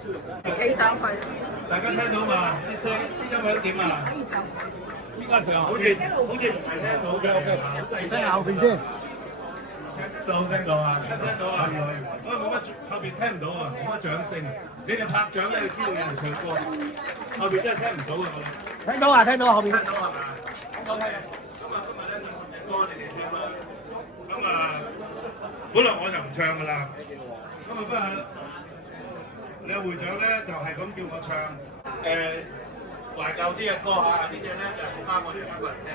企上去。大家聽到嘛？啲聲啲音響點啊？依家上好似唔係聽到嘅，好細聲。後邊先。聽到啊！聽到啊！冇乜後邊聽唔到啊，冇乜掌聲。你哋拍掌咧，就知道有人唱歌。後邊真係聽唔到啊！我聽到啊，聽到後邊。聽到係嘛？OK。咁啊，今日咧就10隻歌你哋聽啦。咁啊，本來我就唔唱噶啦。咁啊，不過你個會長咧就係咁叫我唱懷舊啲嘅歌嚇，呢隻咧就係好啱我哋香港人聽。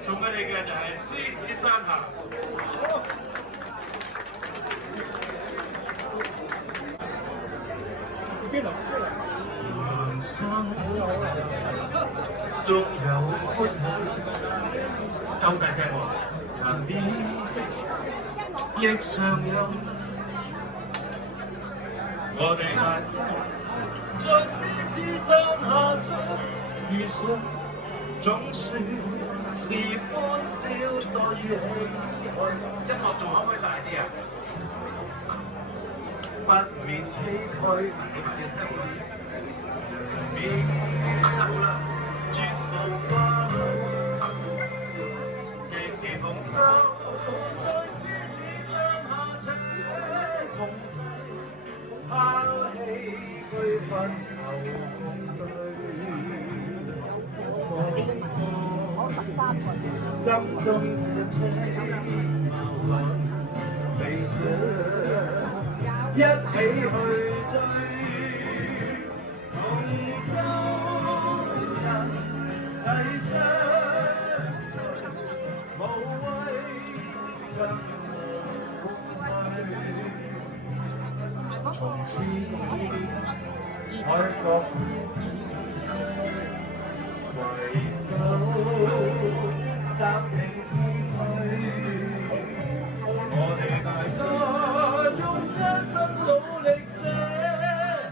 送俾你嘅就係《獅子山下》。人生總有歡喜，真係好細聲喎，難免亦常有。我哋係在獅子山下相遇上，總算是歡笑多於唏噓。音樂仲可唔可以大啲啊？不免唏噓，起碼要聽到。免得啦，絕無掛慮。既是同舟，在獅子山下且共醉，拋棄區分求共對。心中一切矛盾理想，一起去追。同舟人世相隨，無畏更無畏。從此海角攜手踏平天際。我哋大家用真心努力寫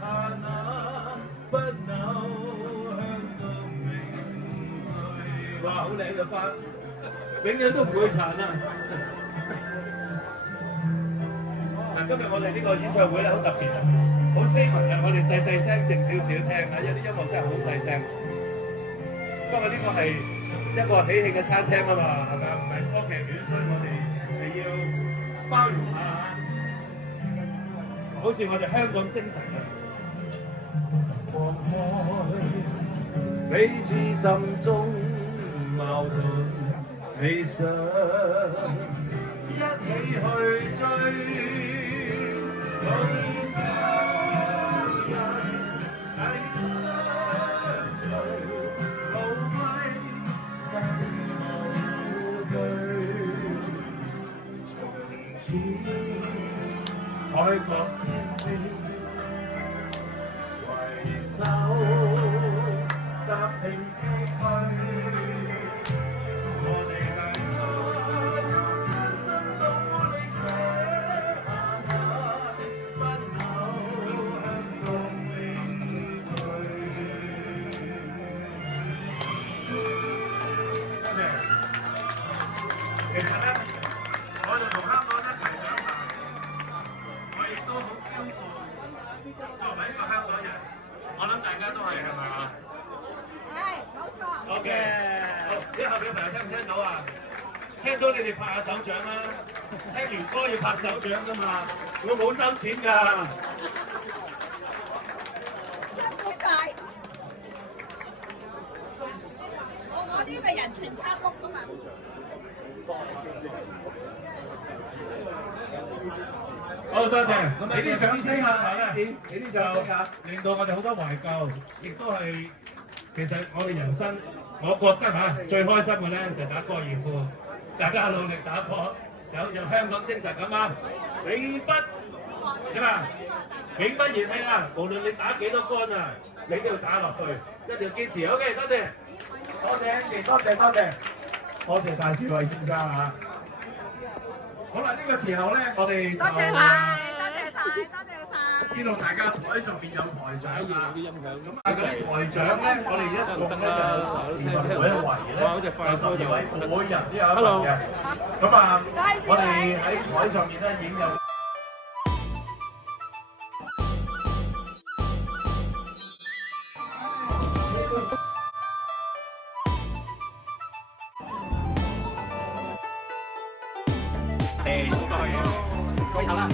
下那不朽香港名句。哇，好靚嘅花，永遠都唔會殘啊！嗱，今日我哋呢個演唱會咧好特別啊，好斯文嘅，我哋細細聲靜少少聽啊，因為啲音樂真係好細聲。不過呢個係一個喜慶嘅餐廳啊嘛，係咪啊？唔係歌劇院，所以我哋係要包容下，好似我哋香港精神啊！放開彼此心中矛盾理想，一起去追，同舟人世相隨，無畏更無懼。從此海角天邊，攜手踏平崎嶇。我哋大家用真心努力寫下那不朽香港名句。多謝。其實咧，我就同香港一齊長大，我亦都好驕傲。作為一個香港人，我諗大家都係咪啊？係，冇錯。OK，好，啲後邊嘅朋友聽唔聽到啊？聽到你哋拍下手掌啦！聽完歌要拍手掌㗎嘛，我冇收錢㗎。辛苦晒。我呢個人情卡屋㗎嘛。好，多謝。咁你啲掌聲啊，你啲就令到我哋好多懷舊，亦都係其實我哋人生，我覺得嚇最開心嘅咧就係打高爾夫，大家努力打波，有香港精神咁啱，永不點啊，永不言棄啊！無論你打幾多杆啊，你都要打落去，一定要堅持。OK， 多謝，多謝，多謝，多謝，多謝戴志偉先生啊！好啦，呢個時候咧，我哋多謝晒，多謝晒，多謝晒。知道大家台上邊有台長啊，咁啊嗰啲台長咧，我哋一共咧就有12位，每一圍咧有12位，每人都有一份嘅。咁啊，我哋喺台上面咧已經有。哋數過去嘅，舉手啦！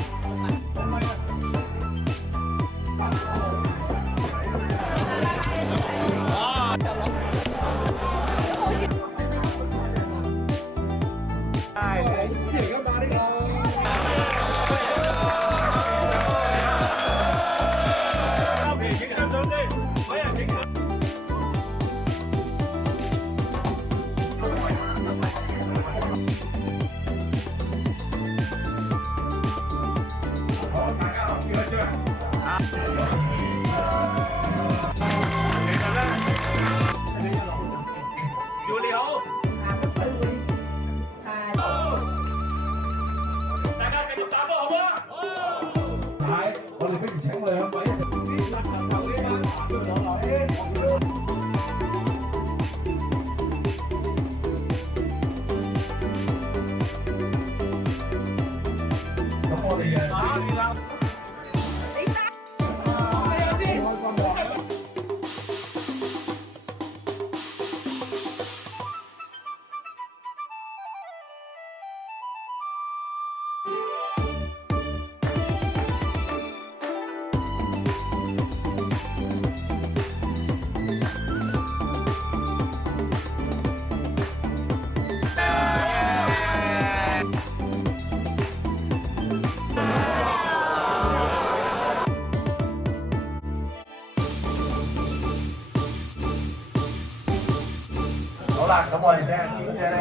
好啦，咁我哋請阿娟姐咧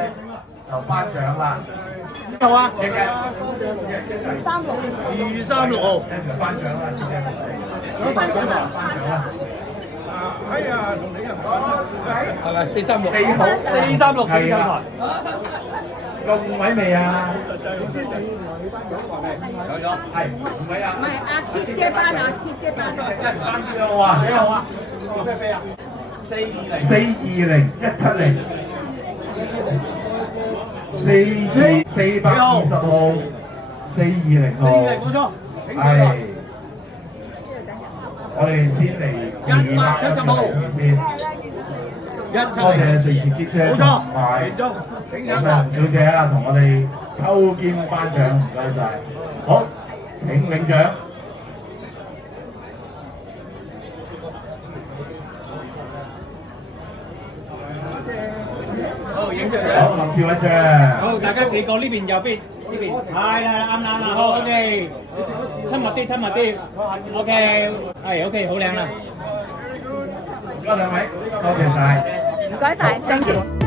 就頒獎啦。好啊236號，跟住頒獎啦，娟姐。想頒獎啦，頒獎啦。哎呀，同你人講，係咪436？記好436係啊。個5位未啊？有咗，係5位啊。唔係阿 Kit 姐班啊，Kit 姐班啊。頒獎好啊，幾好啊？咩飛啊？420 170 420號420號，冇錯，係。我哋先嚟270號先，多謝瑞士傑姐同埋咁啊吳小姐啊，同我哋抽籤頒獎，唔該晒。好，請領獎。好，林志偉姐。好，大家企過呢邊右邊，呢邊係啱啦，好 OK，親密啲，OK，係 OK，好靚啦。唔該兩位，多謝晒。唔該晒，thank you。